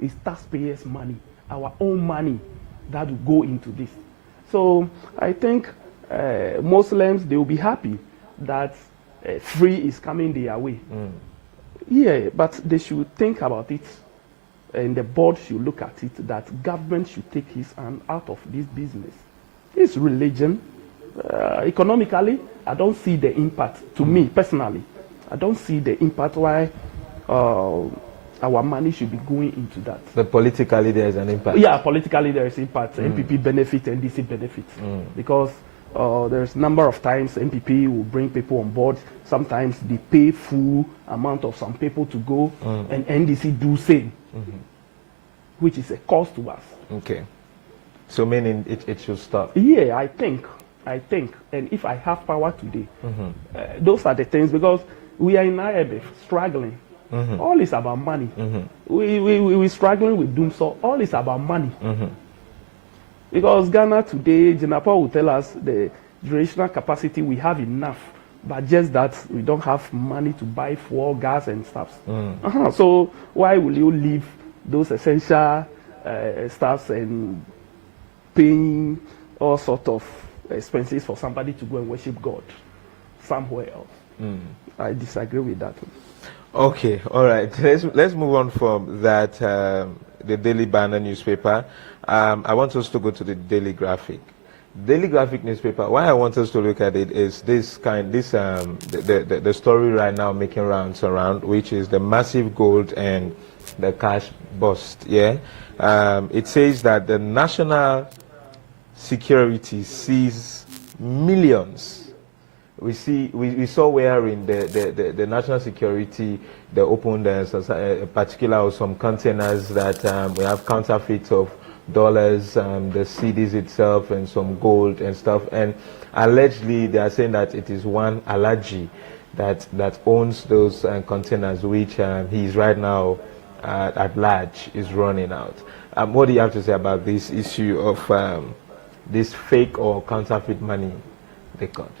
It's taxpayers' money, our own money that will go into this. So I think Muslims, they will be happy that free is coming their way. Yeah, but they should think about it, and the board should look at it, that government should take his hand out of this business. It's religion. Economically, I don't see the impact. To me, personally, I don't see the impact why our money should be going into that. But politically, there is an impact. Yeah, politically there is impact. NPP benefit, NDC benefit. Because there's a number of times NPP will bring people on board. Sometimes they pay full amount of some people to go, and NDC do same, which is a cost to us. Okay. So meaning it should stop? Yeah, I think. And if I have power today, those are the things, because we are in IMF struggling. All is about money. We're struggling with doom, so all is about money. Because Ghana today, Jenapa will tell us the durational capacity, we have enough, but just that we don't have money to buy fuel, gas, and stuff. So why will you leave those essential stuffs and paying all sort of expenses for somebody to go and worship God somewhere else? I disagree with that. Okay, all right. Let's move on from that, the Daily Banner newspaper. I want us to go to the Daily Graphic. Daily Graphic newspaper. Why I want us to look at it is the story right now making rounds around, which is the massive gold and the cash bust. Yeah, it says that the national security sees millions. We saw where in the national security they opened a particular or some containers that we have counterfeits of dollars, the CDs itself, and some gold and stuff. And allegedly they are saying that it is one Alaji that owns those containers, which he is right now at large, is running out. What do you have to say about this issue of this fake or counterfeit money?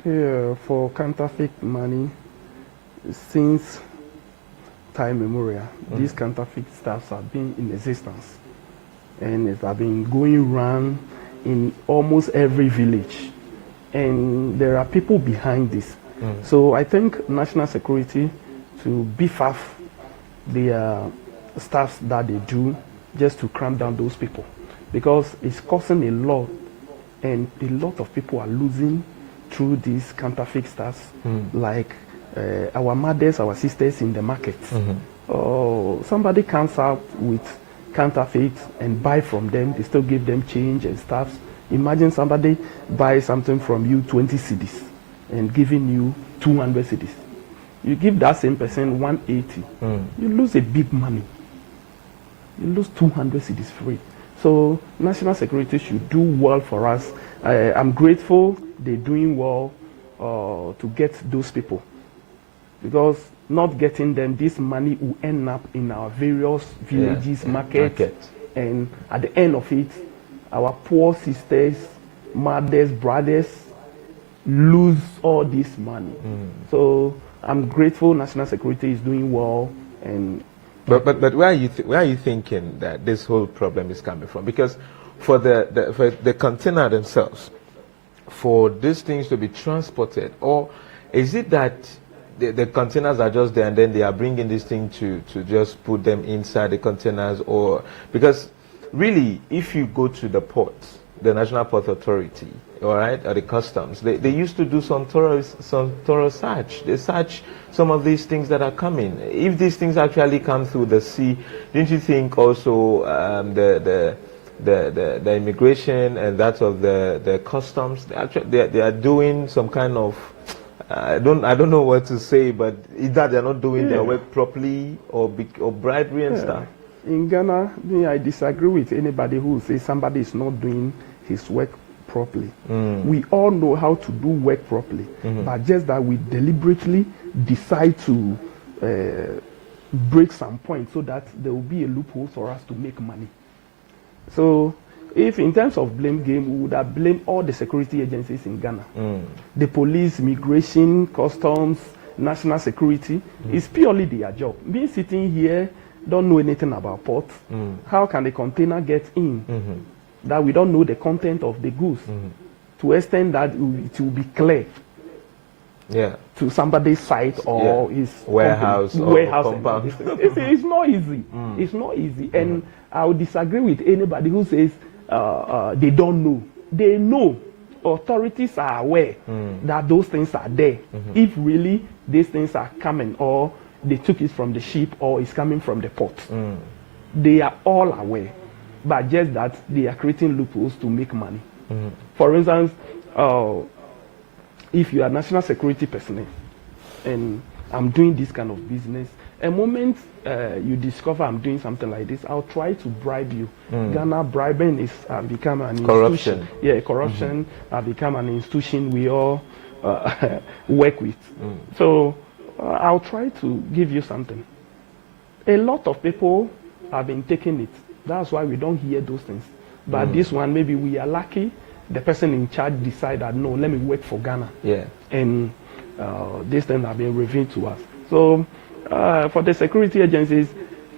Yeah, for counterfeit money, since time immemorial, these counterfeit stuffs have been in existence, and it have been going around in almost every village, and there are people behind this. So I think national security to beef up the stuff that they do, just to cramp down those people, because it's costing a lot, and a lot of people are losing through these counterfeit stuff, like our mothers, our sisters in the market. Somebody comes out with counterfeit and buy from them, they still give them change and stuff. Imagine somebody buy something from you 20 cedis and giving you 200 cedis. You give that same person 180, you lose a big money. You lose 200 cedis free. So national security should do well for us. I'm grateful they're doing well to get those people, because not getting them, this money will end up in our various villages, market, and at the end of it, our poor sisters, mothers, brothers lose all this money. So I'm grateful national security is doing well. And but where are you thinking that this whole problem is coming from? Because for the container themselves, for these things to be transported, or is it that the containers are just there and then they are bringing this thing to just put them inside the containers? Or because really, if you go to the port, the National Port Authority, all right, or the customs, they used to do some thorough search. They search some of these things that are coming. If these things actually come through the sea, don't you think also the immigration and that of the customs, they are doing some kind of I don't know what to say, but either they're not doing their work properly or bribery and stuff. In Ghana, I disagree with anybody who says somebody is not doing his work properly. We all know how to do work properly, but just that we deliberately decide to break some points so that there will be a loophole for us to make money. So if in terms of blame game, we would have blamed all the security agencies in Ghana. The police, immigration, customs, national security, it's purely their job. Me sitting here don't know anything about ports, how can the container get in? That we don't know the content of the goods to extend that it will be clear to somebody's site or his warehouse or compound. It's not easy. It's not easy. And I would disagree with anybody who says they don't know. They know. Authorities are aware that those things are there. If really these things are coming, or they took it from the ship, or it's coming from the port, they are all aware. But just that they are creating loopholes to make money. For instance, if you are national security personnel and I'm doing this kind of business, a moment you discover I'm doing something like this, I'll try to bribe you. Ghana bribing is become an corruption. Institution. Yeah, corruption become an institution we all work with. So I'll try to give you something. A lot of people have been taking it. That's why we don't hear those things. But this one, maybe we are lucky. The person in charge decided, no, let me work for Ghana. Yeah. And these things have been revealed to us. So for the security agencies,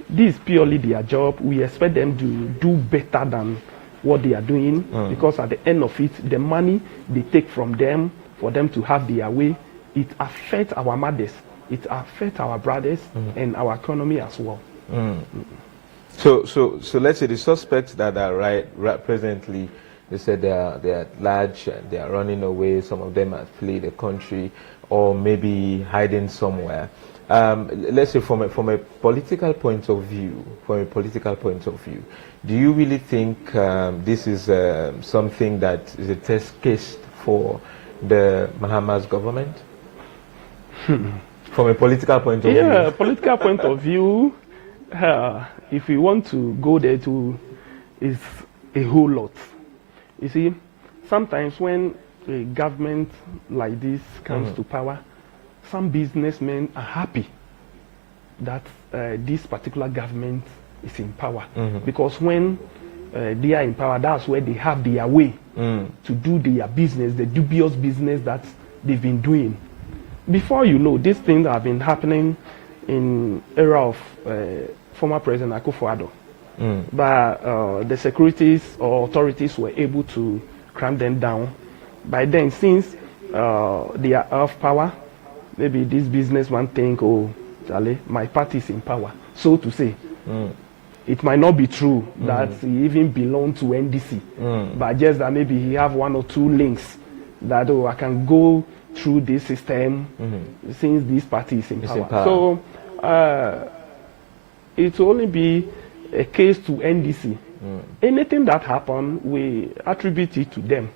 this is purely their job. We expect them to do better than what they are doing, because at the end of it, the money they take from them for them to have their way, it affects our mothers, it affects our brothers and our economy as well. So let's say the suspects that are right presently, they said they are at large, they are running away. Some of them have fled the country, or maybe hiding somewhere. Let's say from a political point of view, do you really think this is something that is a test case for the Mahama's government? From a political point of view? Yeah, political point of view, if we want to go there, is a whole lot. You see, sometimes when a government like this comes to power, some businessmen are happy that this particular government is in power. Because when they are in power, that's where they have their way to do their business, the dubious business that they've been doing. Before you know, these things have been happening in era of former President Akufo-Addo. But the securities or authorities were able to cram them down. By then, since they are off power, maybe this businessman think, oh, Charlie, my party is in power, so to say. It might not be true that he even belongs to NDC, but just that maybe he have one or two links that, oh, I can go through this system since this party is in power. So it will only be a case to NDC. Anything that happen, we attribute it to them,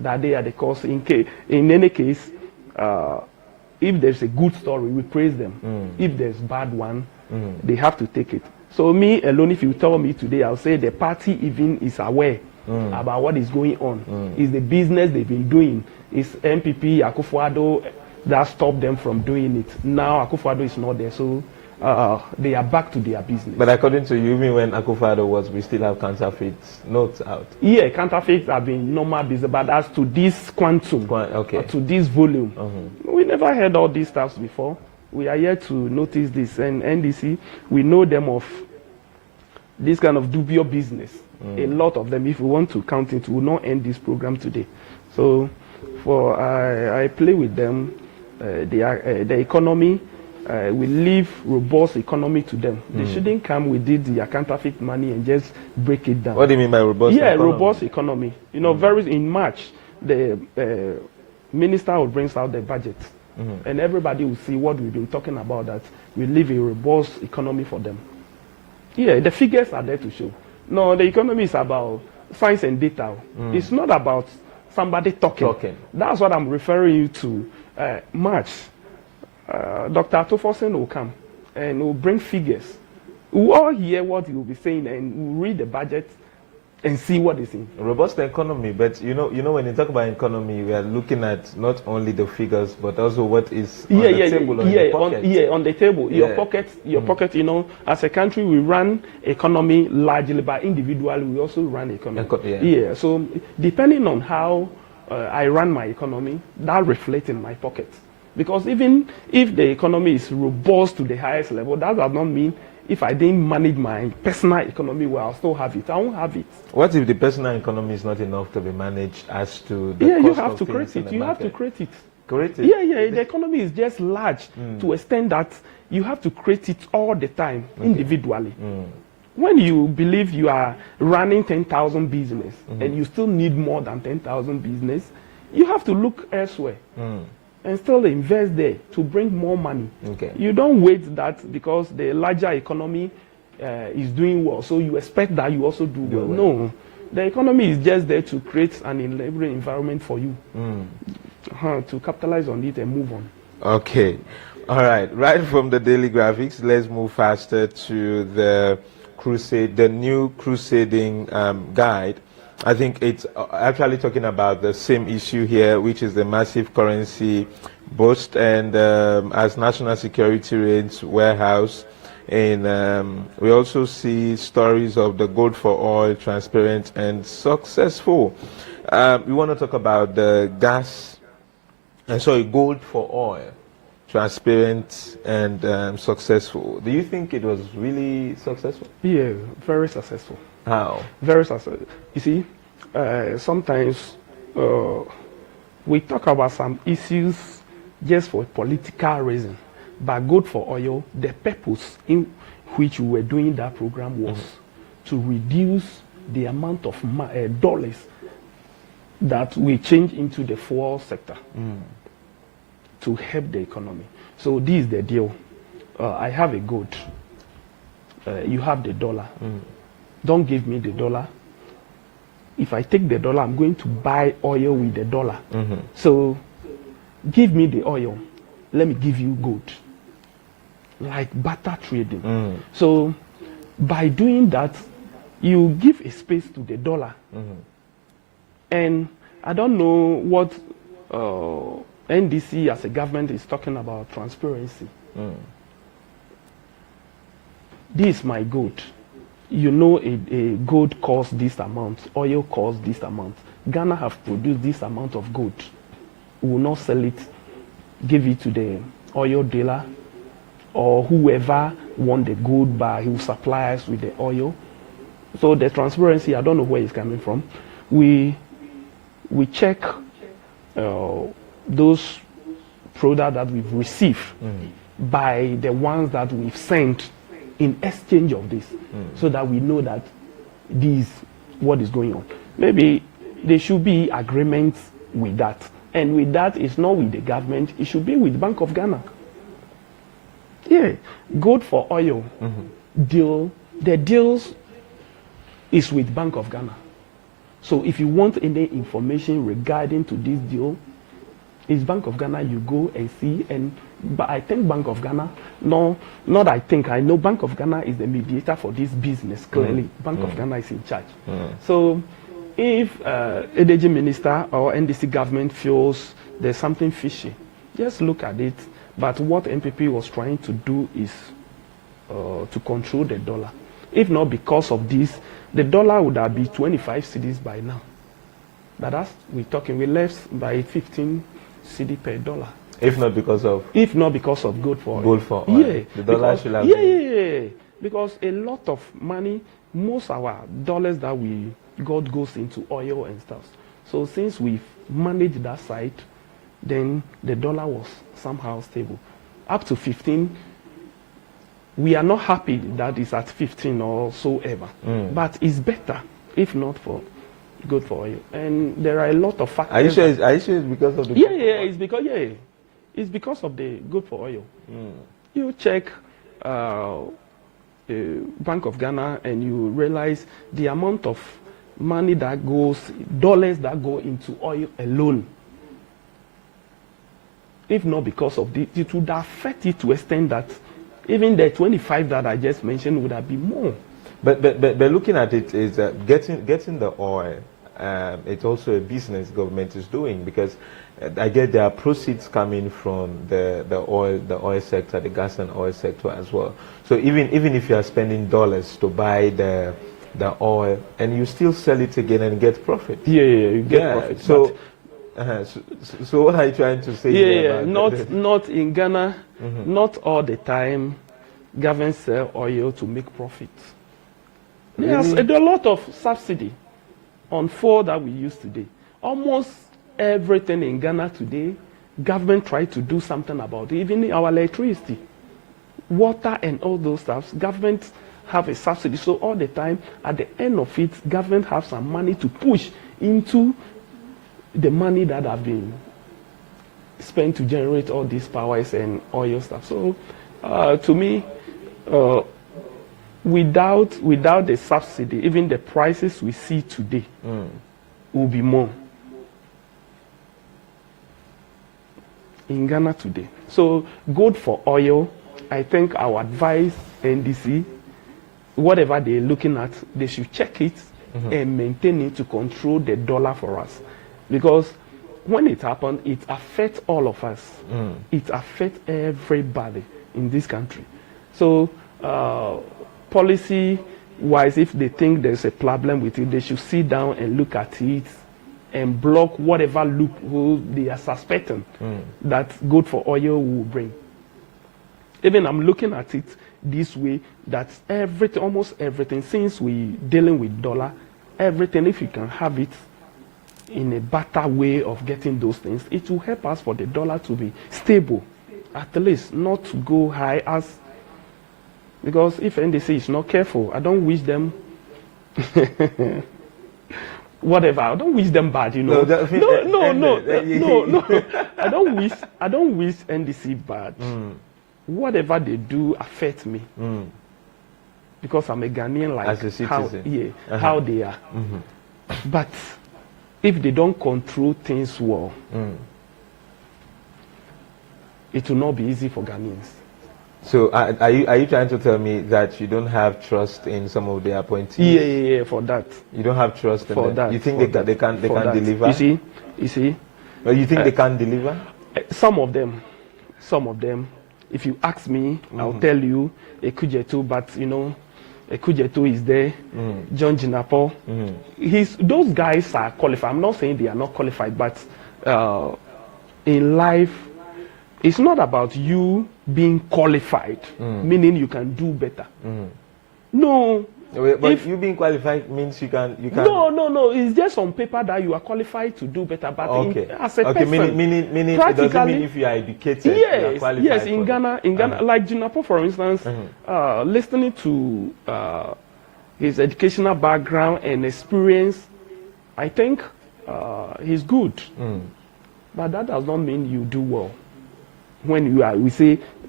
that they are the cause. In any case, if there's a good story, we praise them. If there's bad one, they have to take it. So me alone, if you tell me today, I'll say the party even is aware about what is going on. It's the business they've been doing. It's MPP, Akufo-Addo, that stopped them from doing it. Now Akufo-Addo is not there, so they are back to their business. But according to you, even when Akufo-Addo was, we still have counterfeit notes out. Yeah, counterfeits have been normal business, but as to this quantum, to this volume, we never heard all these stuff before. We are here to notice this, and NDC, we know them of this kind of dubious business. A lot of them, if we want to count it, we will not end this program today. So, I play with them. The economy, we leave robust economy to them. They shouldn't come with their counterfeit money and just break it down. What do you mean by robust economy? Yeah, robust economy. You know, in March, the minister will bring out the budget. And everybody will see what we've been talking about, that we leave a robust economy for them. Yeah, the figures are there to show. No, the economy is about science and data. It's not about somebody talking. That's what I'm referring you to. March, Dr. Atofosen will come and will bring figures. We'll all hear what he will be saying, and we'll read the budget and see what is in. Robust economy, but you know when you talk about economy, we are looking at not only the figures, but also what is on the table, on your pocket. On the table. Your pocket, you know, as a country, we run economy largely, but individually, we also run economy. So depending on how I run my economy, that reflects in my pocket. Because even if the economy is robust to the highest level, that does not mean if I didn't manage my personal economy well, I'll still have it. I won't have it. What if the personal economy is not enough to be managed as to the Yeah, cost you have of to things create in it. the You have market? to create it. Create it? Yeah. The economy is just large to extend that you have to create it all the time, individually. When you believe you are running 10,000 business and you still need more than 10,000 business, you have to look elsewhere and still invest there to bring more money. Okay. You don't wait that because the larger economy is doing well, so you expect that you also do well. No, the economy is just there to create an enabling environment for you to capitalize on it and move on. Okay. All right. Right from the daily graphics, let's move faster to the crusade, the new crusading guide. I think it's actually talking about the same issue here, which is the massive currency boost, and as national security reigns warehouse. And we also see stories of the gold for oil, transparent and successful. We want to talk about the gas, gold for oil, transparent and successful. Do you think it was really successful? Yeah, very successful. How? Very successful. You see, sometimes we talk about some issues just for political reason. But gold for oil, the purpose in which we were doing that program was to reduce the amount of dollars that we change into the fuel sector to help the economy. So this is the deal. I have a gold. You have the dollar. Don't give me the dollar. If I take the dollar, I'm going to buy oil with the dollar. So give me the oil. Let me give you gold. Like barter trading. So by doing that, you give a space to the dollar. And I don't know what NDC as a government is talking about transparency. This is my gold. You know a gold costs this amount, oil costs this amount. Ghana have produced this amount of gold. We will not sell it, give it to the oil dealer or whoever want the gold, but he will supply us with the oil. So the transparency, I don't know where it's coming from. We check those products that we've received by the ones that we've sent in exchange of this, so that we know that this is what is going on. Maybe there should be agreements with that. And with that, it's not with the government, it should be with Bank of Ghana. Yeah, gold for oil deal, the deals is with Bank of Ghana. So if you want any information regarding to this deal, it's Bank of Ghana, you go and see. But I think Bank of Ghana, I know Bank of Ghana is the mediator for this business, clearly. Bank of Ghana is in charge. So if ADG minister or NDC government feels there's something fishy, just look at it. But what MPP was trying to do is to control the dollar. If not because of this, the dollar would have been 25 cedis by now. But that's, we left by 15 cedi per dollar. If not because of? If not because of gold for oil. Gold for oil. Yeah. The dollar should have been. Yeah. Because a lot of money, most of our dollars that we got goes into oil and stuff. So since we've managed that side, then the dollar was somehow stable. Up to 15, we are not happy that it's at 15 or so ever. But it's better, if not for good for oil. And there are a lot of factors. Are you sure it's because of the it's because of the good for oil. You check Bank of Ghana and you realize the amount of money that goes, dollars that go into oil alone. If not because of this, it would affect it to extend that even the 25 that I just mentioned would have been more. But looking at it is getting the oil. It's also a business government is doing, because I get there are proceeds coming from the oil sector, the gas and oil sector as well. So even if you are spending dollars to buy the oil and you still sell it again and get profit. You get profit. So. So what are you trying to say? Not in Ghana, not all the time. government sell oil to make profit. Really? Yes, there are a lot of subsidy on fuel that we use today. Almost everything in Ghana today, government try to do something about it. Even our electricity, water and all those stuff, government have a subsidy. So all the time, at the end of it, government have some money to push into the money that have been spent to generate all these powers and oil stuff. So to me, without the subsidy, even the prices we see today will be more in Ghana today. So good for oil. I think our advice, NDC, whatever they're looking at, they should check it and maintain it to control the dollar for us. Because when it happens, it affects all of us. It affects everybody in this country. So policy-wise, if they think there's a problem with it, they should sit down and look at it and block whatever loophole they are suspecting that good for oil will bring. Even I'm looking at it this way, that everything, almost everything, since we dealing with dollar, everything, if you can have it in a better way of getting those things, it will help us for the dollar to be stable, at least not to go high as, because if NDC is not careful, I don't wish them whatever. I don't wish them bad, you know. No. I don't wish NDC bad. Whatever they do affects me. Because I'm a Ghanaian, like as a citizen. How they are. But if they don't control things well, it will not be easy for Ghanaians. So are you trying to tell me that you don't have trust in some of the appointees? Yeah, for that. You don't have trust in them? That. You think they can deliver? You see? Well, you think they can deliver? Some of them. If you ask me, I'll tell you Ekujeto, but you know, Ekujeto is there. John Jinapo. Those guys are qualified. I'm not saying they are not qualified, but in life, it's not about you being qualified, meaning you can do better. No. But if you being qualified means you can. No. It's just on paper that you are qualified to do better. But as a person, meaning it doesn't mean if you are educated, you are qualified. Yes. In Ghana, like Jinapo, for instance, listening to his educational background and experience, I think he's good. But that does not mean you do well. When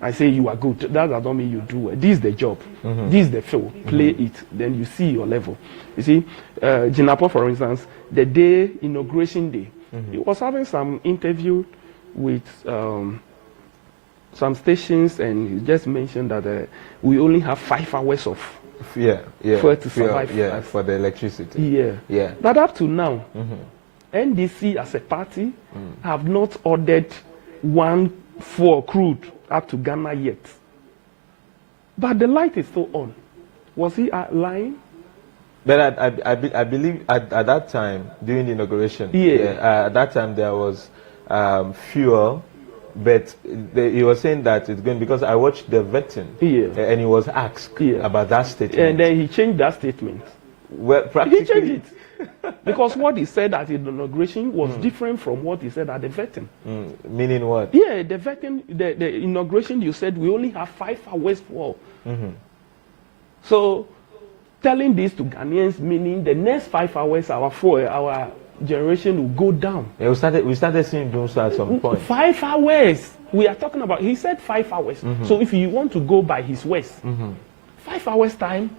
I say you are good, that does not mean you do well. This is the job. This is the field. Play it. Then you see your level. You see, Jinapo, for instance, the day, inauguration day, he was having some interview with some stations, and he just mentioned that we only have 5 hours of fuel to survive. For the electricity. Yeah. But up to now, NDC as a party have not ordered one for crude up to Ghana yet. But the light is still on. Was he lying? But I believe at that time, during the inauguration, at that time there was fuel, but he was saying that it's going, because I watched the vetting, and he was asked about that statement. And then he changed that statement. Well, practically, he changed it. Because what he said at the inauguration was different from what he said at the vetting. Meaning what? Yeah, the vetting, the inauguration, you said we only have 5 hours for. So telling this to Ghanaians, meaning the next 5 hours, our generation will go down. Yeah, we started seeing those at some point. 5 hours. We are talking about, he said 5 hours. So if you want to go by his words, 5 hours time,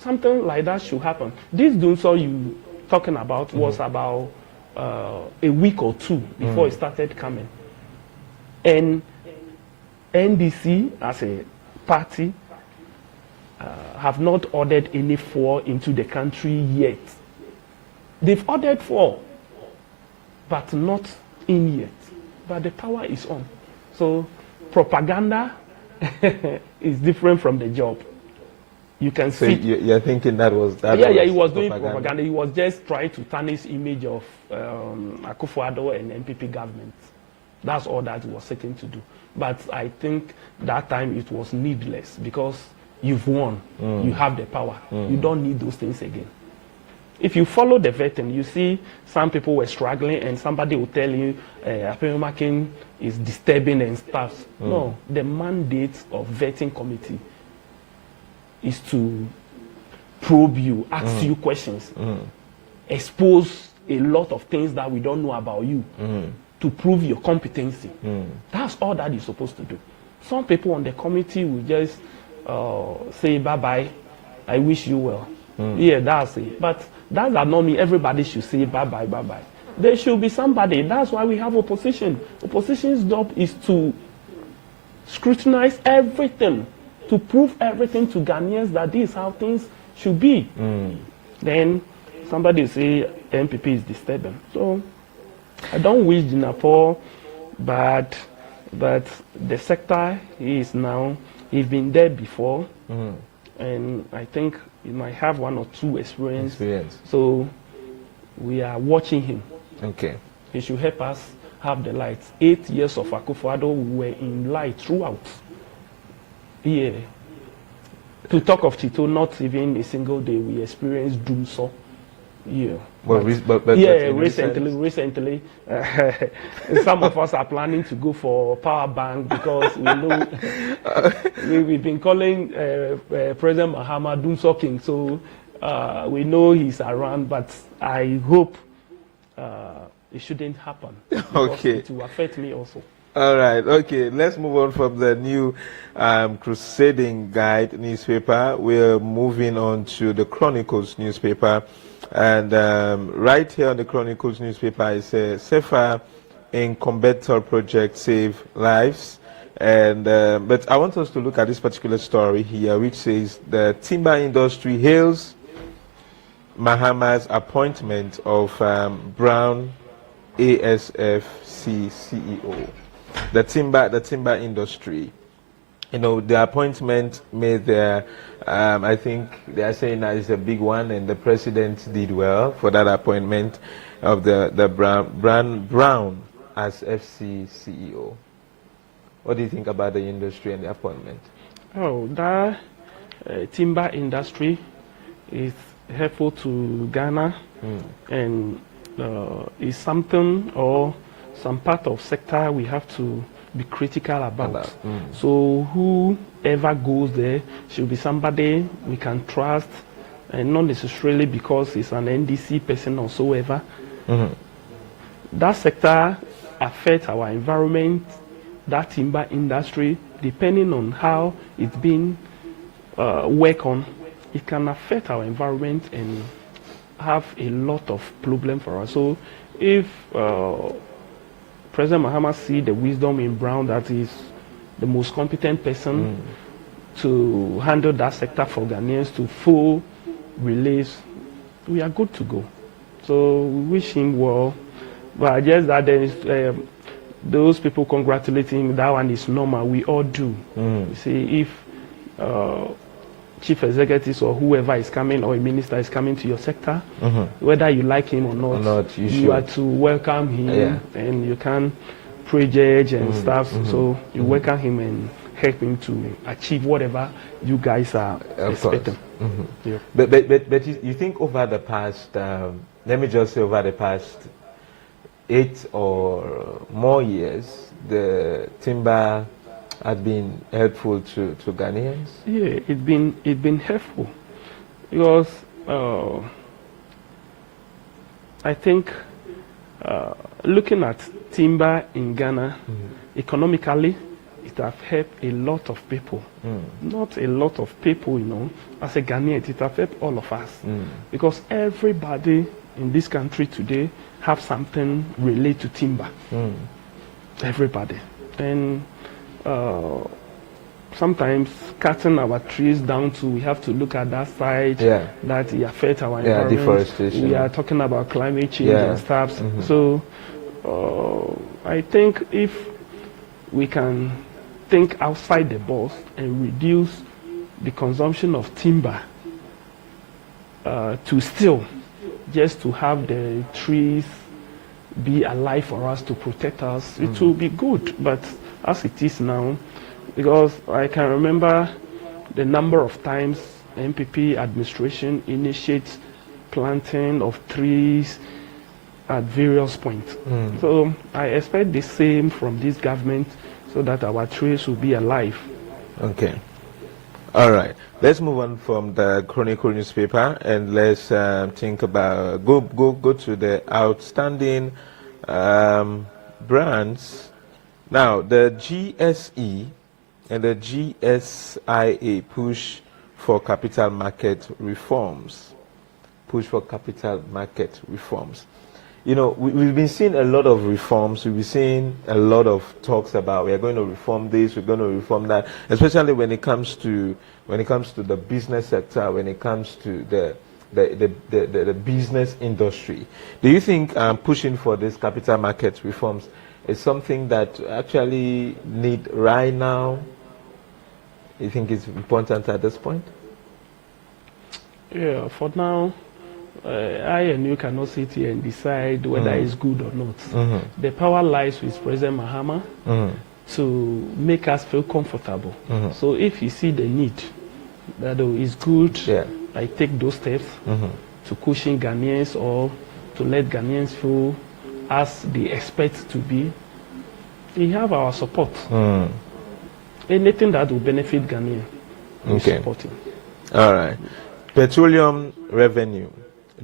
something like that should happen. This Dunso you talking about was about a week or 2 before it started coming. And NDC as a party have not ordered any fuel into the country yet. They've ordered fuel, but not in yet. But the power is on. So propaganda is different from the job. You can see. You're thinking that was that? He was doing propaganda. He was just trying to tarnish image of Akufo-Addo and NPP government. That's all that he was seeking to do. But I think that time it was needless because you've won. You have the power. You don't need those things again. If you follow the vetting, you see some people were struggling and somebody will tell you appeal marking is disturbing and stuff. No, the mandate of vetting committee is to probe you, ask you questions, expose a lot of things that we don't know about you to prove your competency. That's all that you're supposed to do. Some people on the committee will just say bye-bye, I wish you well. Yeah, that's it. But that does not mean everybody should say bye-bye, bye-bye. There should be somebody. That's why we have opposition. Opposition's job is to scrutinize everything, to prove everything to Ghanaians that this is how things should be. Then somebody will say MPP is disturbing. So I don't wish Jinapor bad, but the sector is now, he's been there before, and I think he might have 1 or 2 experience. So we are watching him. Okay. He should help us have the light. 8 years of Akufo-Addo, we were in light throughout. Yeah. To talk of Tito, not even a single day we experienced doom so. Yeah. But recently, some of us are planning to go for power bank because we know we've been calling President Mahama Doomso King, so we know he's around, but I hope it shouldn't happen. Okay. It will affect me also. All right. Okay. Let's move on from the new Crusading Guide newspaper. We're moving on to the Chronicles newspaper. And right here on the Chronicles newspaper is a SEFA in Combetal project Save Lives. And but I want us to look at this particular story here, which says the timber industry hails Mahama's appointment of Brown ASFC CEO. The timber industry. You know, the appointment made there, I think they are saying that it's a big one, and the president did well for that appointment of the Brown as FC CEO. What do you think about the industry and the appointment? Oh, that timber industry is helpful to Ghana, and is something or some part of sector we have to be critical about. So whoever goes there should be somebody we can trust, and not necessarily because he's an NDC person or so ever. That sector affects our environment, that timber industry, depending on how it's being worked on, it can affect our environment and have a lot of problem for us. So if President Mahama see the wisdom in Brown, that is the most competent person to handle that sector for Ghanaians to full release, we are good to go. So we wish him well. But just that there is those people congratulating him, that one is normal. We all do. You see, if chief executives or whoever is coming or a minister is coming to your sector, whether you like him or not, you are to welcome him, and you can pre-judge and stuff. So you welcome him and help him to achieve whatever you guys are expecting. Yeah. But you think over the past, let me just say over the past 8 or more years, the timber has been helpful to Ghanaians? Yeah, it's been helpful because I think looking at timber in Ghana, economically, it has helped a lot of people. Not a lot of people, you know, as a Ghanaian, it has helped all of us. Because everybody in this country today have something related to timber. Everybody. And sometimes cutting our trees down to, we have to look at that side that it affects our environment. Deforestation. We are talking about climate change and stuff. So I think if we can think outside the box and reduce the consumption of timber to still just to have the trees be alive for us, to protect us, it will be good. But as it is now, because I can remember the number of times MPP administration initiates planting of trees at various points. So I expect the same from this government so that our trees will be alive. Okay. All right. Let's move on from the Chronicle newspaper and let's think about go to the outstanding brands. Now, the GSE and the GSIA push for capital market reforms. Push for capital market reforms. You know, we've been seeing a lot of reforms. We've been seeing a lot of talks about we are going to reform this, we're going to reform that, especially when it comes to the business sector, when it comes to the business industry. Do you think pushing for this capital market reforms is something that actually need right now? You think it's important at this point? Yeah, for now, I and you cannot sit here and decide whether it's good or not. The power lies with President Mahama to make us feel comfortable. So if you see the need that it's good, I take those steps to cushion Ghanaians or to let Ghanaians feel as they expect to be. They have our support. Anything that will benefit Ghanaians, we support it. All right. Petroleum revenue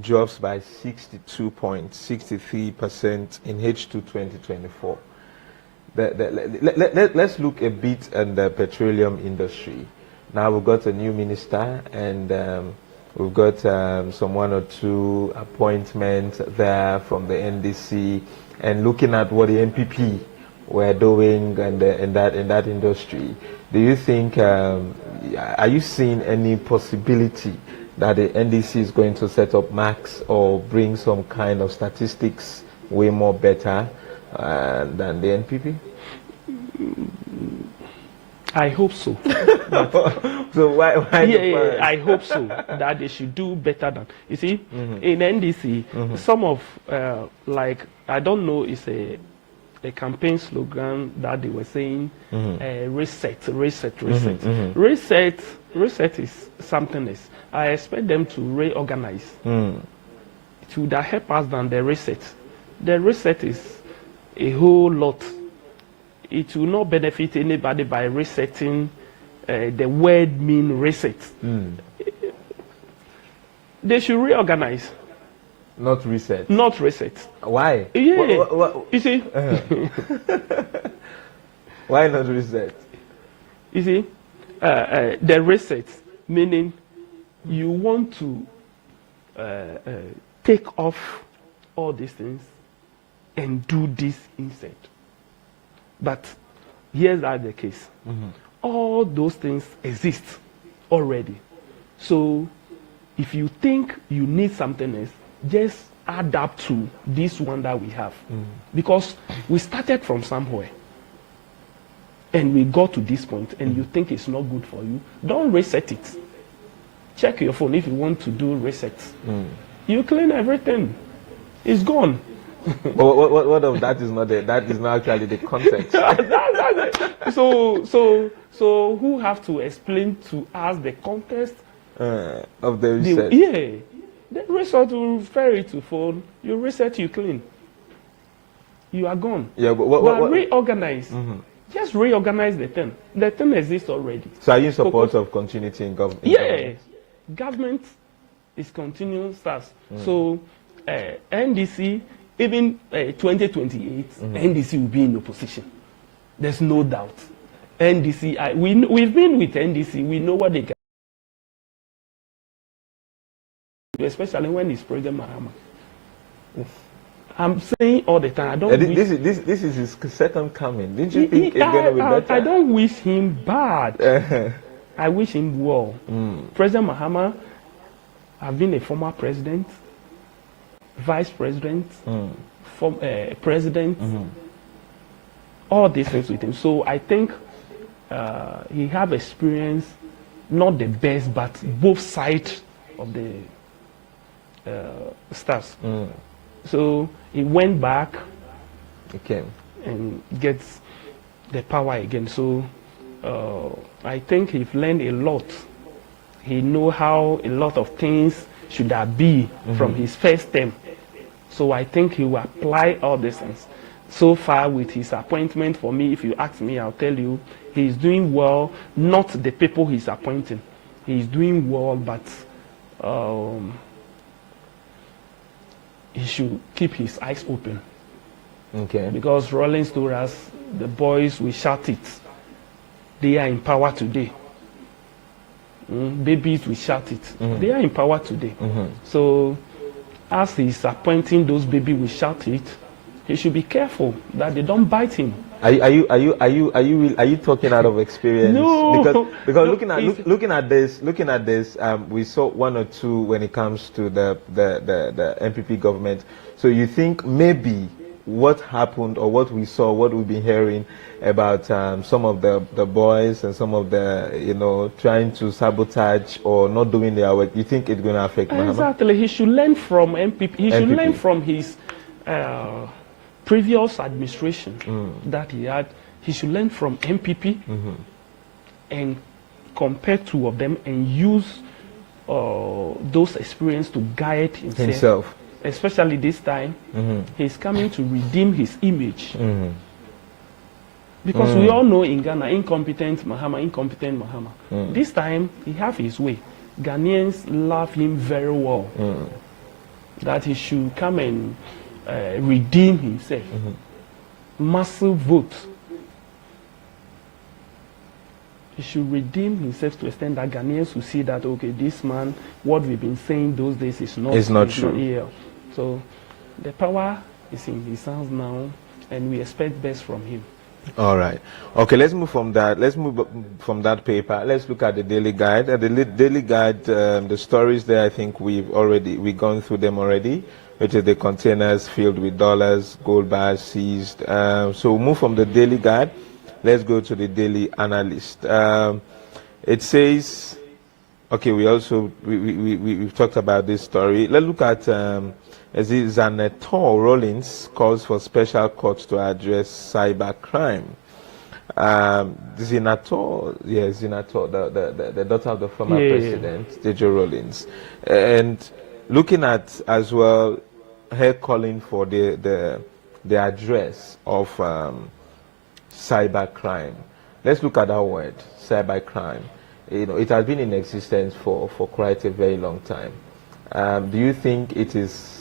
drops by 62.63% in H2 2024. Let's look a bit at the petroleum industry. Now we've got a new minister and we've got some 1 or 2 appointments there from the NDC, and looking at what the NPP were doing and in that industry. Do you think, are you seeing any possibility that the NDC is going to set up max or bring some kind of statistics way more better than the NPP? I hope so. So why yeah, I hope so, that they should do better than, you see, in NDC, some of, like, I don't know, it's a campaign slogan that they were saying, reset. Reset is something else. I expect them to reorganize. It would help us than the reset. The reset is a whole lot. It will not benefit anybody by resetting. The word mean reset. They should reorganize. Not reset. Not reset. Why? Yeah. You see? Why not reset? You see? The reset, meaning you want to take off all these things and do this instead. But here's the case. All those things exist already. So if you think you need something else, just add up to this one that we have. Because we started from somewhere and we got to this point, and you think it's not good for you, don't reset it. Check your phone if you want to do resets. You clean everything. It's gone. What of that is not there? That is not actually the context. That's so who have to explain to us the context of the reset? The reset will refer it to phone. You reset, you clean. You are gone. Yeah, but reorganize. Just reorganize the thing. The thing exists already. So are you in support of continuity in government? Yeah. Government is continuing stars. So NDC, even 2028, NDC will be in opposition. There's no doubt. NDC, we've been with NDC. We know what they got. Especially when it's President Mahama. I'm saying all the time, I don't wish... This is his second coming. Didn't you think it's going to be better? I don't wish him bad. I wish him well. President Mahama, I've been a former president, vice president, president, all these things with him. So I think he have experience, not the best, but both sides of the stuff. So he went back he came and gets the power again. So I think he's learned a lot. He know how a lot of things should have been from his first term. So I think he will apply all these things. So far with his appointment, for me, if you ask me, I'll tell you, he's doing well, not the people he's appointing. He's doing well, but he should keep his eyes open. Okay. Because Rollins told us, the boys will shout it. They are in power today. Babies will shout it. They are in power today. So as he's appointing those babies will shout it, he should be careful that they don't bite him. Are you talking out of experience? No. Because No, looking at this, we saw one or two when it comes to the MPP government. So you think maybe what happened or what we saw, what we've been hearing about some of the boys and some of the trying to sabotage or not doing their work, you think it's going to affect Mahama? Exactly. He should learn from MPP. He should learn from his previous administration that he had. He should learn from MPP and compare two of them and use those experiences to guide himself. Especially this time, he's coming to redeem his image. Because we all know in Ghana, incompetent Mahama. This time, he have his way. Ghanaians love him very well. That he should come and redeem himself. Massive vote. He should redeem himself to extend that Ghanaians will see that, okay, this man, what we've been saying those days is not true. Here. So the power is in his hands now, and we expect best from him. All right. Okay, let's move from that. Let's move from that paper. Let's look at the daily guide. The daily guide, the stories there, I think we've gone through them already, which is the containers filled with dollars, gold bars seized. So we'll move from the daily guide. Let's go to the daily analyst. It says, okay, we've talked about this story. Let's look at Zanetor Rollins calls for special courts to address cyber crime. Zinator, the daughter of the former president, Dejo Rollins, and looking at as well her calling for the address of cyber crime. Let's look at that word, cyber crime. It has been in existence for quite a very long time. Do you think it is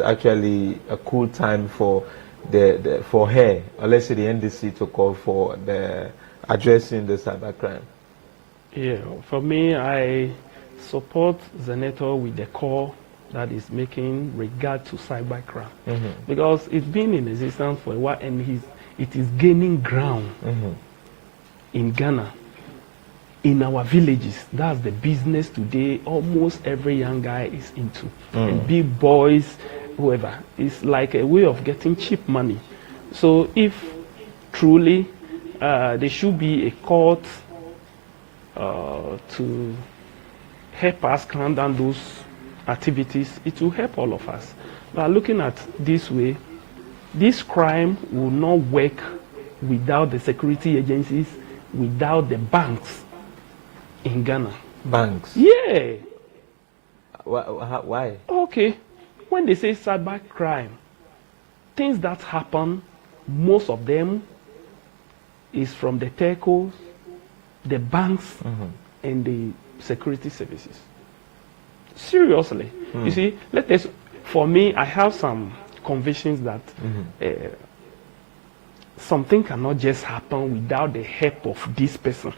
actually a cool time for for her, or let's say the NDC, to call for addressing the cyber crime? Yeah, for me, I support Zanetor with the call that is making regard to cyber crime, because it's been in existence for a while and it is gaining ground in Ghana. In our villages, that's the business today almost every young guy is into. And big boys, whoever. It's like a way of getting cheap money. So if truly there should be a court to help us clamp down those activities, it will help all of us. But looking at this way, this crime will not work without the security agencies, without the banks in Ghana. Banks? Yeah. Why? Okay. When they say cyber crime, things that happen, most of them is from the telcos, the banks, and the security services. Seriously. You see, for me, I have some convictions that something cannot just happen without the help of this person.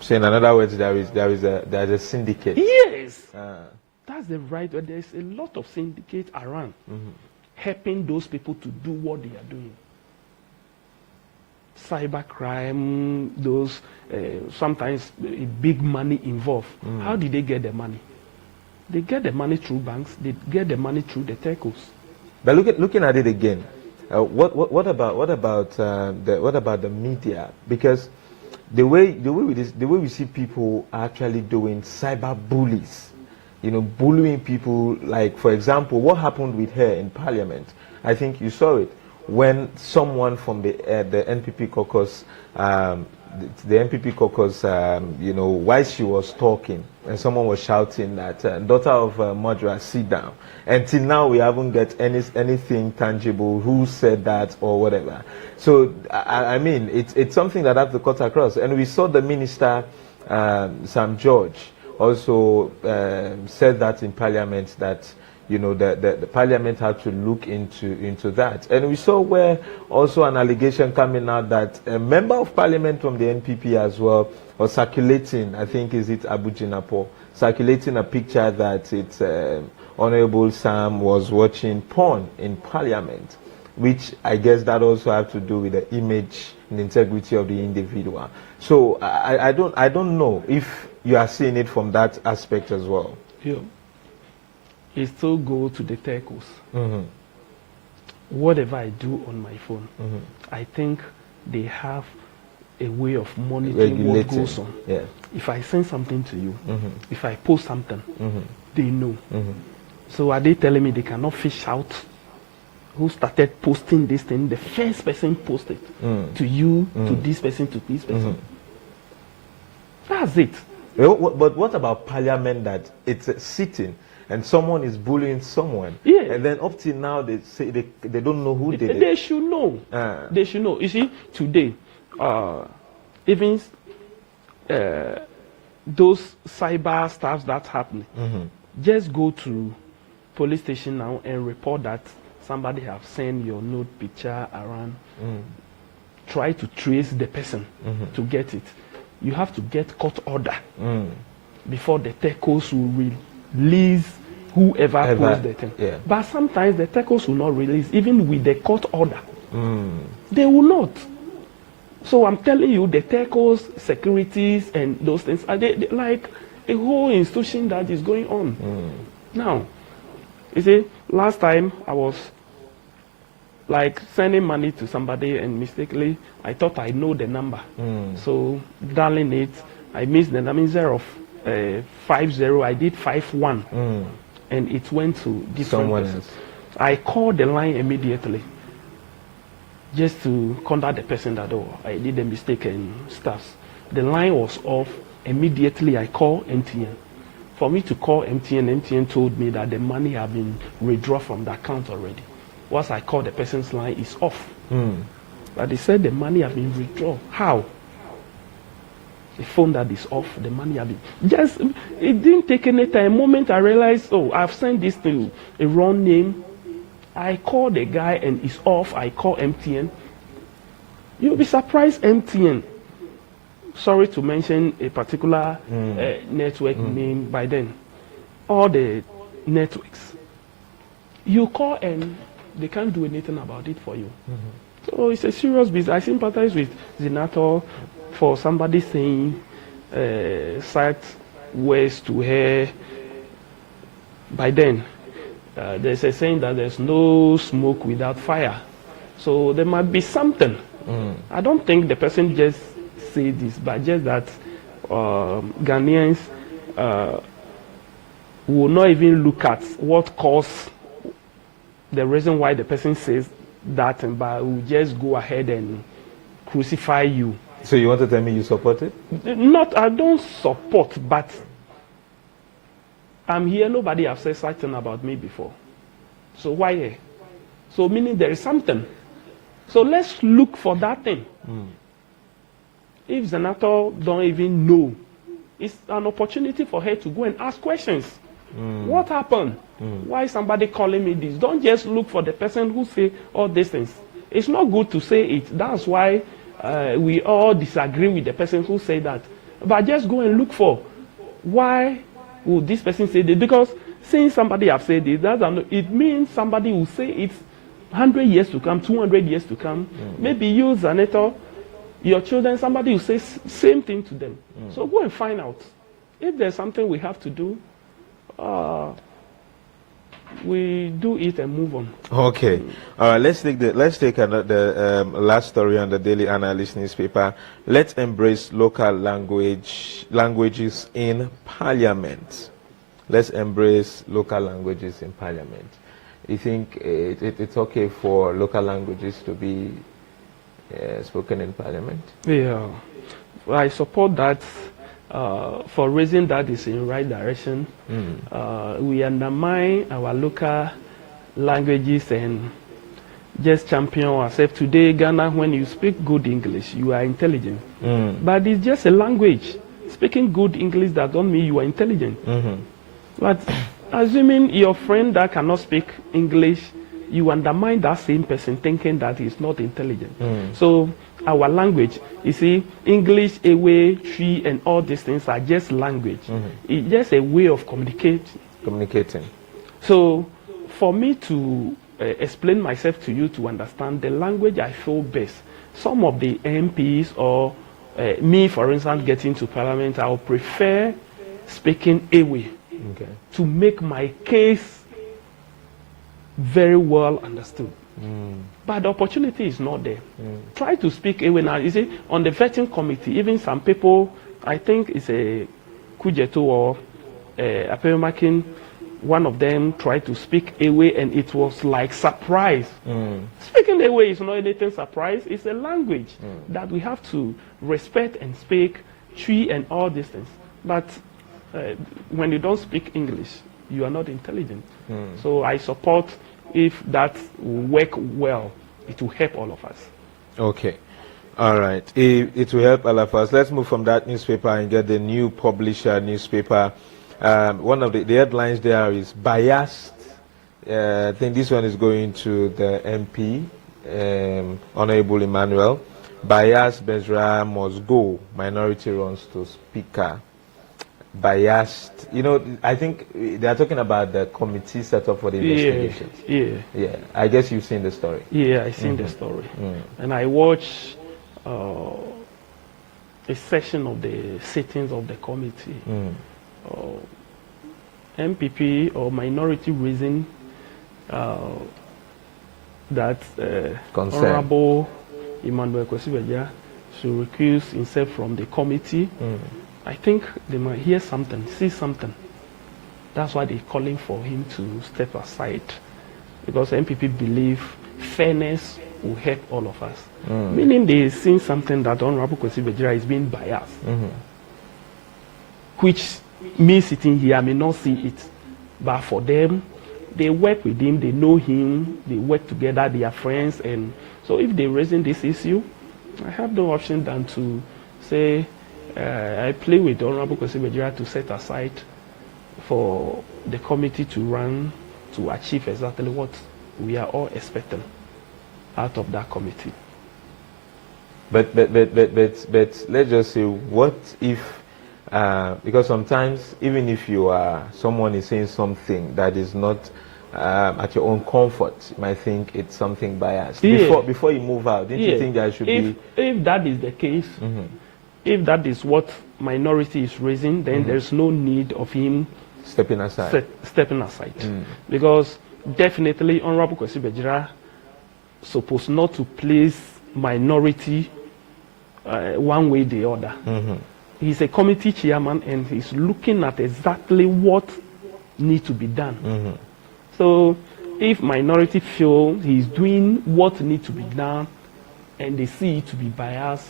So in other words, there is a syndicate. Yes. That's the right word. There's a lot of syndicates around helping those people to do what they are doing. Cyber crime, those sometimes big money involved. How did they get the money? They get the money through banks. They get the money through the telcos. But looking at it again, what about the media? Because the way we see people actually doing cyber bullies, bullying people. Like, for example, what happened with her in Parliament? I think you saw it when someone from the NPP caucus, the NPP caucus, you know, while she was talking, and someone was shouting that daughter of murderer, sit down. Until now, we haven't got anything tangible. Who said that or whatever? So I mean, it's something that I have to cut across. And we saw the minister, Sam George, also said that in Parliament that, you know, the Parliament had to look into that. And we saw where also an allegation coming out that a member of Parliament from the NPP as well was circulating, I think is it Abu Jinapo, circulating a picture that it's Honorable Sam was watching porn in Parliament, which I guess that also have to do with the image and integrity of the individual. So I don't know if you are seeing it from that aspect as well. Yeah. It still go to the telcos. Whatever I do on my phone, I think they have a way of monitoring what goes on. Yeah. If I send something to you, if I post something, they know. So are they telling me they cannot fish out who started posting this thing? The first person posted to you, to this person, to this person. That's it. But what about Parliament that it's a sitting and someone is bullying someone? Yeah. And then up till now they say they don't know who did it. They should know. They should know. You see, today, even those cyber stuff that's happening, just go to police station now and report that somebody have sent your nude picture around. Try to trace the person to get it. You have to get court order before the telcos will release whoever posts the thing. Yeah. But sometimes the telcos will not release, even with the court order. They will not. So I'm telling you, the telcos, securities, and those things are they like a whole institution that is going on. Now, you see, last time I was like sending money to somebody and mistakenly I thought I know the number. So dialing it, I missed the number instead of 50, I did 51. And it went to different person. I called the line immediately just to contact the person that, oh, I did a mistake and stuff. The line was off. Immediately I called MTN. For me to call MTN, MTN told me that the money had been withdrawn from the account already. Once I called the person's line, it's off. But they said the money has been withdrawn. How? The phone that is off, the money has been... Just, it didn't take any time. The moment I realized, oh, I've sent this to a wrong name, I called the guy and it's off. I call MTN. You'll be surprised, MTN. Sorry to mention a particular network name by then. All the networks. You call and they can't do anything about it for you. So it's a serious business. I sympathize with Zinato for somebody saying such words to her. By then, there's a saying that there's no smoke without fire. So there might be something. I don't think the person just say this, but just that Ghanaians will not even look at what caused the reason why the person says that, but will just go ahead and crucify you. So you want to tell me you support it? Not, I don't support, but I'm here. Nobody has said such thing about me before. So why here? So meaning there is something. So let's look for that thing. If Zenator don't even know, it's an opportunity for her to go and ask questions. What happened? Why is somebody calling me this? Don't just look for the person who say all these things. It's not good to say it. That's why we all disagree with the person who say that. But just go and look for why would this person say this? Because since somebody have said it, it means somebody will say it 100 years to come, 200 years to come. Maybe you, Zaneto, your children, somebody will say same thing to them. So go and find out. If there's something we have to do, we do it and move on. Okay. All right. Let's take the last story on the Daily Analyst newspaper. Let's embrace local languages in Parliament. Let's embrace local languages in Parliament. you think it's okay for local languages to be spoken in Parliament? Yeah, I support that. For reason that is in right direction. We undermine our local languages and just champion ourselves. Today, Ghana, when you speak good English, you are intelligent. But it's just a language. Speaking good English does not mean you are intelligent. But assuming your friend that cannot speak English, you undermine that same person thinking that he's not intelligent. So our language, you see, English, Ewe, Tree, and all these things are just language. It's just a way of communicating. So for me to explain myself to you to understand the language I feel best, some of the MPs or me, for instance, getting to Parliament, I would prefer speaking Ewe to make my case very well understood. But the opportunity is not there. Try to speak Ewe now. You see, on the vetting committee, even some people, I think it's a Kujeto or Apemakin, one of them tried to speak Ewe and it was like surprise. Speaking Ewe is not anything surprise. It's a language that we have to respect and speak, Tree and all these things. But when you don't speak English, you are not intelligent. So I support if that will work well, it will help all of us. Okay. All right. It will help all of us. Let's move from that newspaper and get the new publisher newspaper. One of the headlines there is biased. I think this one is going to the MP, Honorable Emmanuel. Biased Bezra must go. Minority runs to speaker. Biased. You know, I think they are talking about the committee set up for the investigations. Yeah. I guess you've seen the story. Yeah, I've seen the story. And I watched a session of the sittings of the committee. MPP or minority reason that Honorable Emmanuel Kwesibeja should recuse himself from the committee. I think they might hear something, see something. That's why they're calling for him to step aside. Because MPP believe fairness will help all of us. Meaning they've seen something that Honorable Kwesibeja is being biased. Which me sitting here, I may not see it. But for them, they work with him, they know him, they work together, they are friends. And so if they're raising this issue, I have no option than to say, I play with Honorable Kwesibeja to set aside for the committee to run to achieve exactly what we are all expecting out of that committee. But let's just say, what if, because sometimes even if you are, someone is saying something that is not at your own comfort, you might think it's something biased. Before you move out, didn't you think there should be... If that is the case, if that is what minority is raising, then there's no need of him stepping aside. Because definitely Honorable Kwesibeja supposed not to place minority one way or the other. He's a committee chairman and he's looking at exactly what needs to be done. So if minority feel he's doing what needs to be done and they see it to be biased,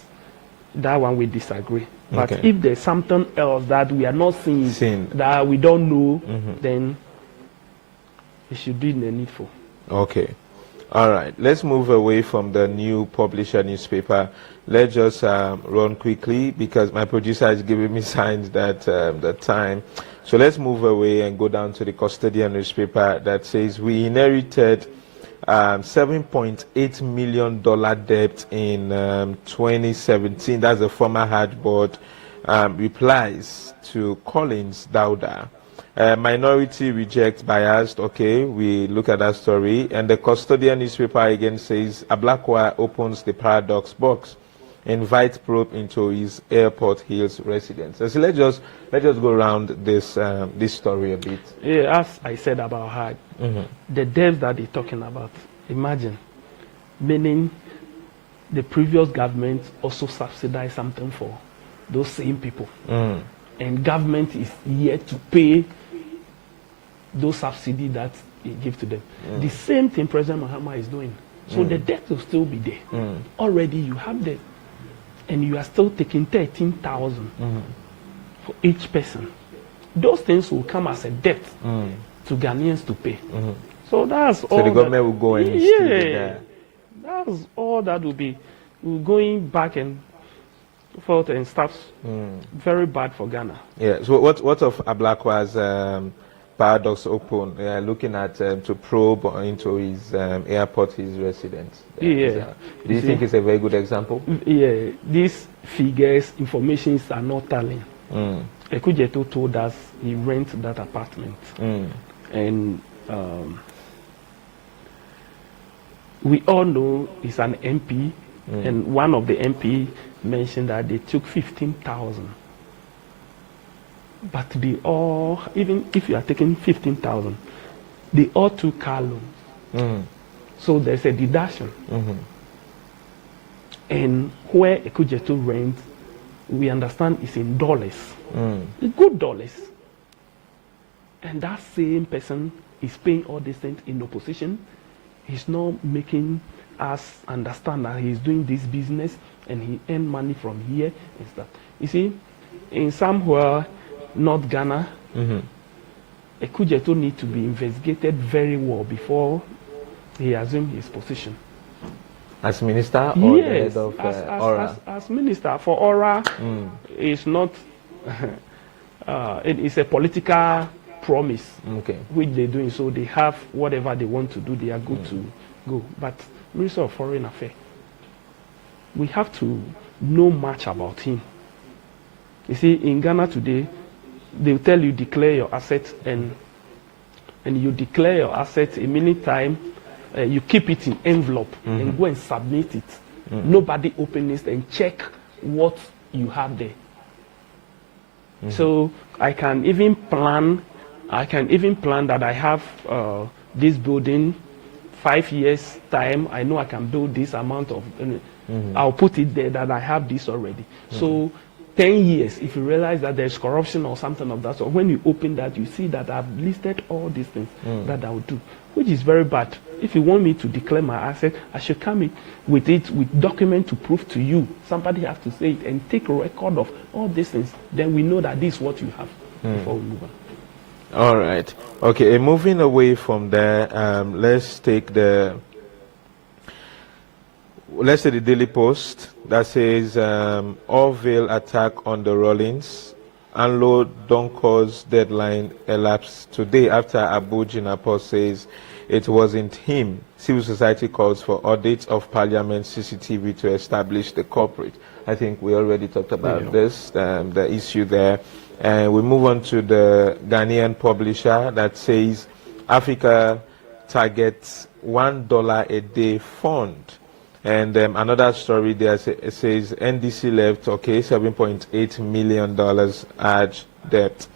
that one we disagree. But if there's something else that we are not seeing, that we don't know, then it should be needful. Okay. All right. Let's move away from the new publisher newspaper. Let's just run quickly because my producer is giving me signs that the time. So let's move away and go down to the custodian newspaper that says we inherited $7.8 million debt in 2017. That's the former Hajj board replies to Collins Dauda. Minority rejects biased. Okay, we look at that story. And the custodian newspaper again says Ablakwa opens the paradox box, invites probe into his Airport Hills residence. So let's just go around this this story a bit. Yeah, as I said about Hajj, the debt that they're talking about, imagine, meaning the previous government also subsidized something for those same people. And government is yet to pay those subsidies that he give to them. The same thing President Mahama is doing. So the debt will still be there. Already you have debt, and you are still taking 13,000 for each person. Those things will come as a debt to Ghanaians to pay. So that's all. So the government will go and steal that. That's all that will be. We're going back and forth and stuff. Very bad for Ghana. Yeah. So what of Ablakwa's paradox open? Looking at to probe into his airport, his residence. Yeah. Do you think it's a very good example? Yeah. These figures, informations are not telling. Ekujeto told us he rent that apartment, and we all know he's an MP, and one of the MP mentioned that they took 15,000. But they all, even if you are taking 15,000, they all took car loans. So there's a deduction. And where Ekujeto rent, we understand is in dollars, good dollars. And that same person is paying all these things in opposition. He's not making us understand that he's doing this business and he earn money from here and stuff. You see, in somewhere, not Ghana, Ekujeto need to be investigated very well before he assumes his position. As minister or yes, the head of Aura? As minister for Aura, it's not. It is a political promise which they're doing. So they have whatever they want to do. They are good to go. But Minister of Foreign Affairs, we have to know much about him. You see, in Ghana today, they'll tell you declare your assets, and you declare your assets a minute time. You keep it in envelope and go and submit it. Nobody opens it and check what you have there. So I can even plan that I have this building 5 years time. I know I can build this amount of. I'll put it there that I have this already. So 10 years, if you realize that there's corruption or something of that, so when you open that, you see that I've listed all these things that I will do, which is very bad. If you want me to declare my asset, I should come in with document to prove to you. Somebody has to say it and take a record of all these things. Then we know that this is what you have before we move on. All right. Okay, moving away from there, let's say the Daily Post that says Orville attack on the Rollins. Unload Donko's deadline elapsed today after Abu Jinapor says it wasn't him. Civil society calls for audit of Parliament CCTV to establish the culprit. I think we already talked about this, the issue there. And we move on to the Ghanaian publisher that says Africa targets $1 a day fund. And another story there says NDC left, $7.8 million urge debt.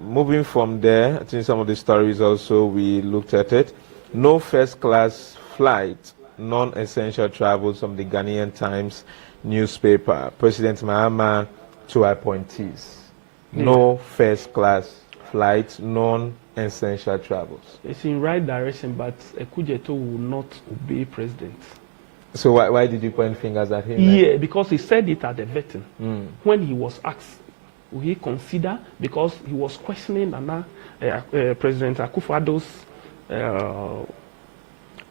Moving from there, I think some of the stories also we looked at it. No first class flight, non-essential travels from the Ghanaian Times newspaper. President Mahama to appointees. No first class flights, non-essential travels. It's in right direction, but Ekujeto will not obey president. So why did you point fingers at him? Yeah, because he said it at the vetting. When he was asked, will he consider, because he was questioning President Akufo-Addo's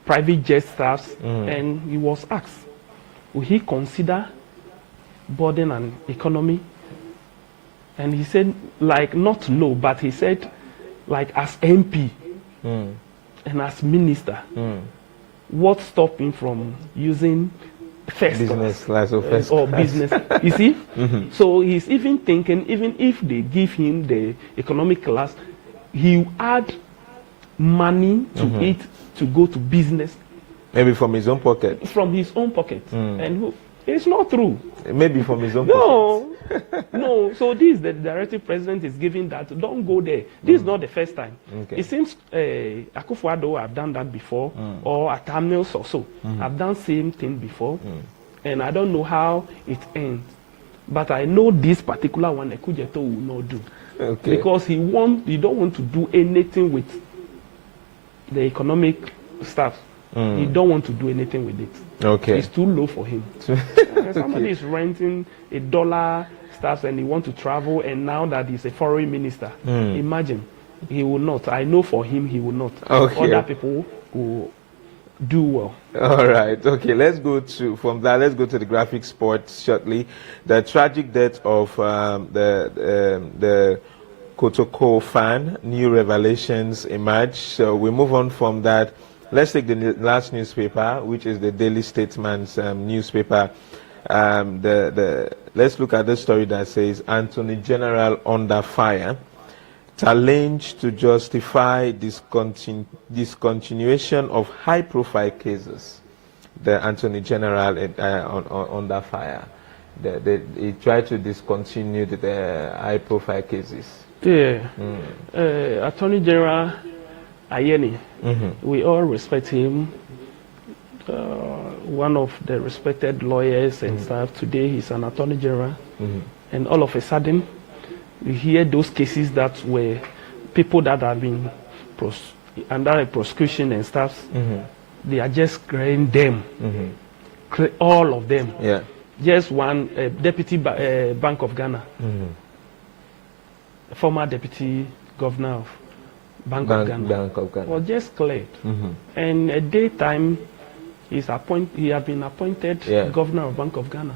private jet staffs, and he was asked, will he consider burden and economy? And he said, not no, but he said, as MP and as minister, what stopped him from using business class or first or class. business? You see? So he's even thinking, even if they give him the economic class, he will add money to it to go to business. Maybe from his own pocket. From his own pocket. And it's not true. Maybe from his own pocket. No. So this the directive president is giving that. Don't go there. This is not the first time. It seems Akufo-Addo have done that before, or Atamils or so. Have done same thing before. And I don't know how it ends. But I know this particular one, Ekujeto will not do. Okay. Because he don't want to do anything with the economic stuff. He don't want to do anything with it. Okay. It's too low for him. Somebody is renting $1 stuff and he want to travel, and now that he's a foreign minister, imagine. He will not. I know for him, he will not. Okay. Other people will do well. All right. Okay. Let's go to the graphic sports shortly. The tragic death of the Kotoko fan. New revelations emerge. So we move on from that. Let's take the last newspaper, which is the Daily Statesman's newspaper. Let's look at the story that says Attorney General under fire. Challenge to justify discontinuation of high-profile cases. The Attorney General under fire. He tried to discontinue the high-profile cases. Yeah. Attorney General Ayeni, we all respect him. One of the respected lawyers and stuff. Today he's an Attorney General, and all of a sudden, you hear those cases that were people that have been under a prosecution and stuff. They are just clearing them, all of them. Yeah. Just one deputy Bank of Ghana, former deputy governor of Bank of Ghana, was just cleared. And at daytime, he has been appointed governor of Bank of Ghana.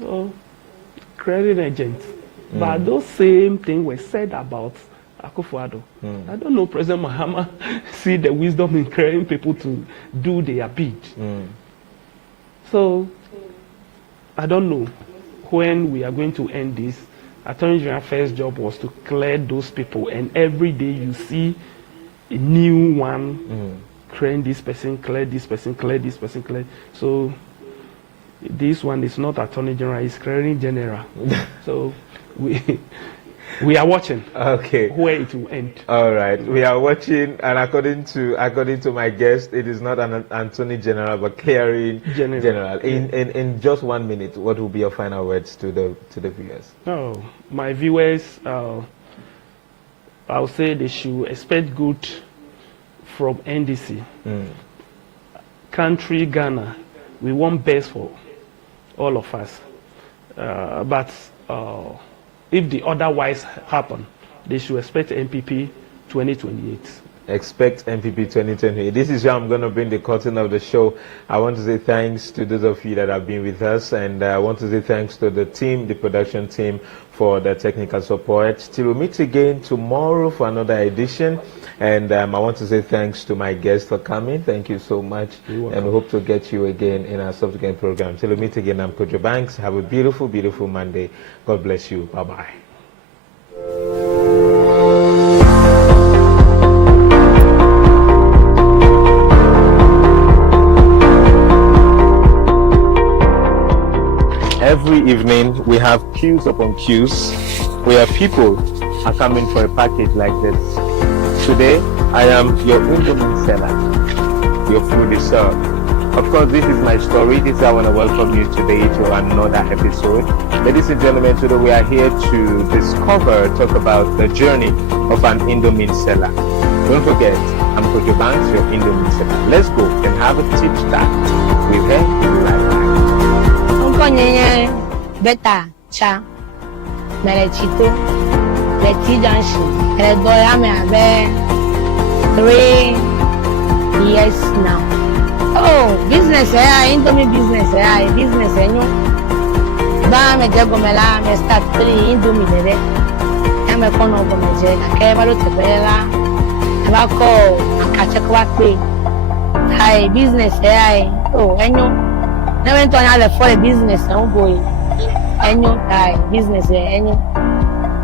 So, credit agent. But those same things were said about Akufo-Addo. I don't know, President Mahama see the wisdom in clearing people to do their bid. So, I don't know when we are going to end this. Attorney General's first job was to clear those people, and every day you see a new one, clearing this person, clear this person, clear this person, clear. So, this one is not Attorney General, it's clearing General. So, we are watching. Okay. Where it will end. All right. We are watching, and according to my guest, it is not an Attorney General, but clearing General. In just 1 minute, what will be your final words to the viewers? Oh, my viewers, I'll say they should expect good from NDC. Country Ghana, we want best for all of us. But if the otherwise happen, they should expect MPP 2028. Expect MPP 2028. This is where I'm going to bring the curtain of the show. I want to say thanks to those of you that have been with us, and I want to say thanks to the team, the production team, for the technical support. Till we meet again tomorrow for another edition. And I want to say thanks to my guests for coming. Thank you so much. And we hope to get you again in our subsequent program. Till we meet again, I'm Kojo Banks. Have a beautiful, beautiful Monday. God bless you. Bye-bye. Every evening, we have queues upon queues where people are coming for a package like this. Today, I am your Indomie seller. Your food is served. Of course, this is my story. This is how I want to welcome you today to another episode. Ladies and gentlemen, today we are here to talk about the journey of an Indomie seller. Don't forget, I'm Kojo Banks, your Indomie seller. Let's go and have a chit chat with her right now. Beta cha Melechito Leti Junction and 3 years now. Oh, business Indomie business business ba me jagomela me start 3 Indomie dede am e kono go me je na ke ba lo tebela e ba ko akache ko pe hi business oh enyo na we ntonya le for business boy enyo tai business enyo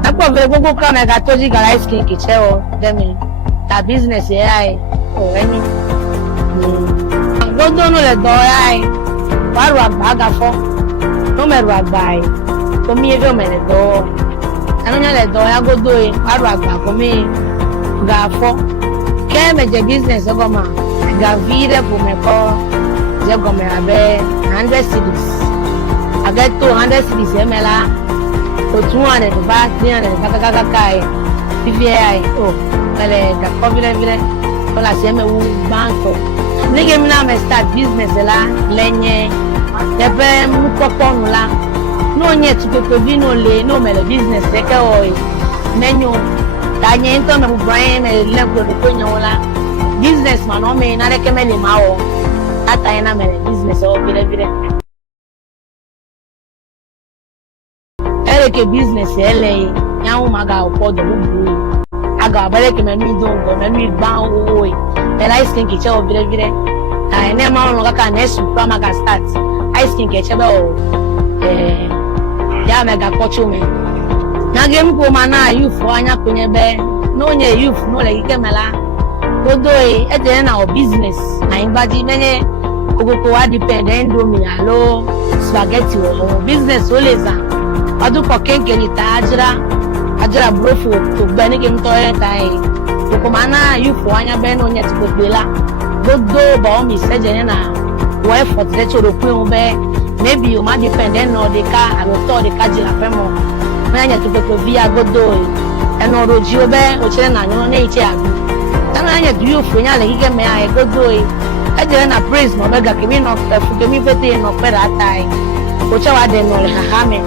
akwa vele gogo kana ga toji ga ice cream kicheo demi ta business oh enyo godo no le do waru agba fo no meru agba to mi ebe o mere do anu nya le do godo waru agba ko mi ga fo ke me je business go ma ga vire bu me ko je go me abe 100 cedis. I get 200 cedis emela to 200 ba 300 kaka PVI oh ale ga cover vile kola seme wu banko nige mina me start business la lenye debe mu poponu la no nye tupepe vino le no me le business ke o menyo tanye into me Brian me le ko ko nyola business man o me na reke me le mawo ata ina me business o vile ke business ele nyawo maga opodo bubu aga baleke menu dongo menu ban owo ice cream ke chewo vire na ene ma ono kaka na super maga start ice cream ke chebe o ya mega kochu me na game ko mana youth anya kunyebe no nye youth no le ike mela todo e de na o business na imbaji menye kokoko wa depend endomi alo spaghetti o business oleza adu ko kenkeni ta ajira brofu to beni ke mto eta e ko mana yufu anya be no nya ti gbela godo ba o mi seje na wo effort de choro pe o be maybe o ma depend no de ka alo to de ka jila pe mo na nya ti gbogbo via godo e no roji o be o chere na nyo na iche agu na nya du yufu nya le ke me ai godo e je na praise mo be ga ke mi no fu ke mi fete no pe rata e o chawa de no le hahame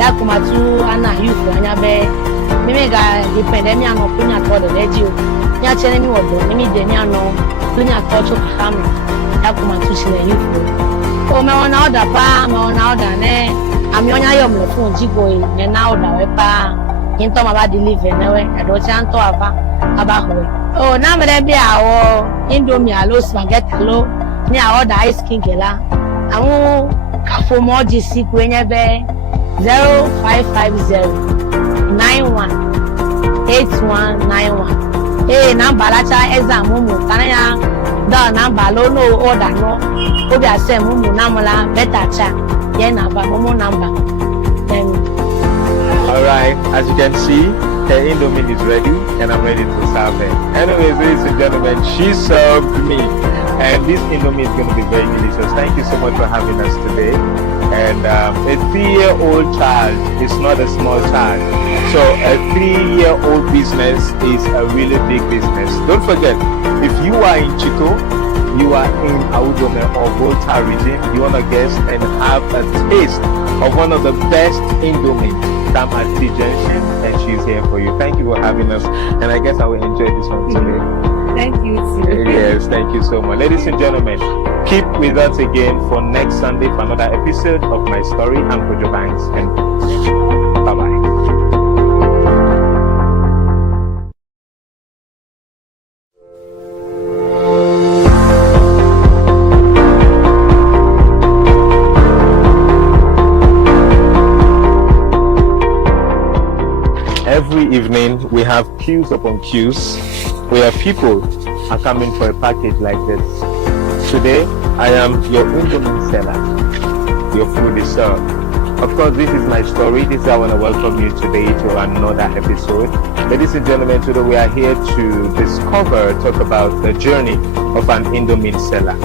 ya kumatu ana youth anya be mimi ga depend me ano punya to de leji o nya chene mi wodo mimi de mi ano punya to cho ham ya kumatu chine youth o me ona order pa me ona order ne ami onya yo me fun jigo e ne na order we pa into ma ba deliver ne we e do chan to aba ho o na me de bi awo indomie alo spaghetti alo ni a order ice cream gela awon kafo mo ji si kwenye be 0550918191 number lacha exam mumu tanaya da number lo no order no obi ase mumu namola better cha ye number mumu number all right, as you can see, the indomie is ready and I'm ready to serve it. Anyways, ladies and gentlemen, she served me and this indomie is going to be very delicious. Thank you so much for having us today. And a 3-year-old child is not a small child. So a 3-year-old business is a really big business. Don't forget, if you are in Chico, you are in Audome or Volta region, you want to guest and have a taste of one of the best indomie, Dam at T Junction, and she's here for you. Thank you for having us, and I guess I will enjoy this one today. Thank you too. Yes, thank you so much. Ladies and gentlemen, keep with us again for next Sunday for another episode of My Story. I'm Kojo Banks, and bye-bye. Every evening we have queues upon queues where people are coming for a package like this. Today I am your indomie seller. Your food is served. Of course, this is my story. This is how I want to welcome you today to another episode. Ladies and gentlemen, today we are here to talk about the journey of an indomie seller.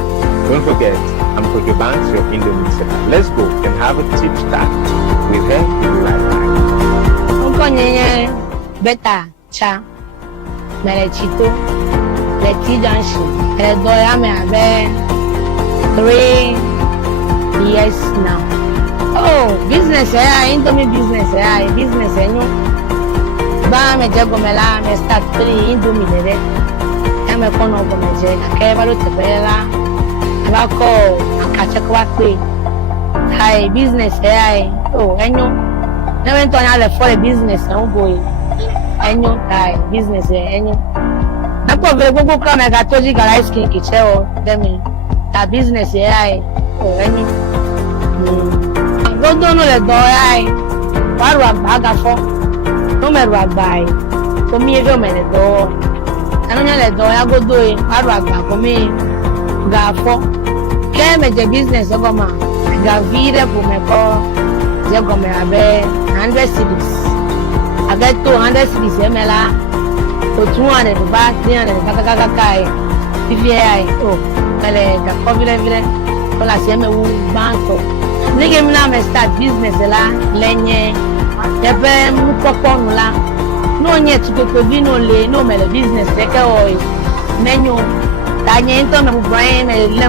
Don't forget, I'm Kojo Banks, your indomie seller. Let's go and have a tip chat with her. We'll be right back. Konye beta cha mere chito le T Junction e do ya me abe 3 years now. Oh, business indomie business business enyo ba me jago mela me start 3 indomie lere e me kono go me je na ke ba lo te bela ba ko akache kwa pe hai business oh enyo never turn out for a business and go and you die business and you na ko be go come ga toji ga ice cream ki che o dem that business o and you go do no le do waru agba ga fo no me ru agba ko mi e me le do anu nya le do go do waru agba ko mi ga fo ke me je business go ma ga vire bu me ko je go me abe 100 cities. I get 200 cities MLA to 200 ba 300 kaka PVI oh kale ga cover vile kola seme wu banko nige mina me start business la lenye Ebe mukoko nula. No nye tukoko vino le no me le business eke o menyo. Tanye into me bubrain me le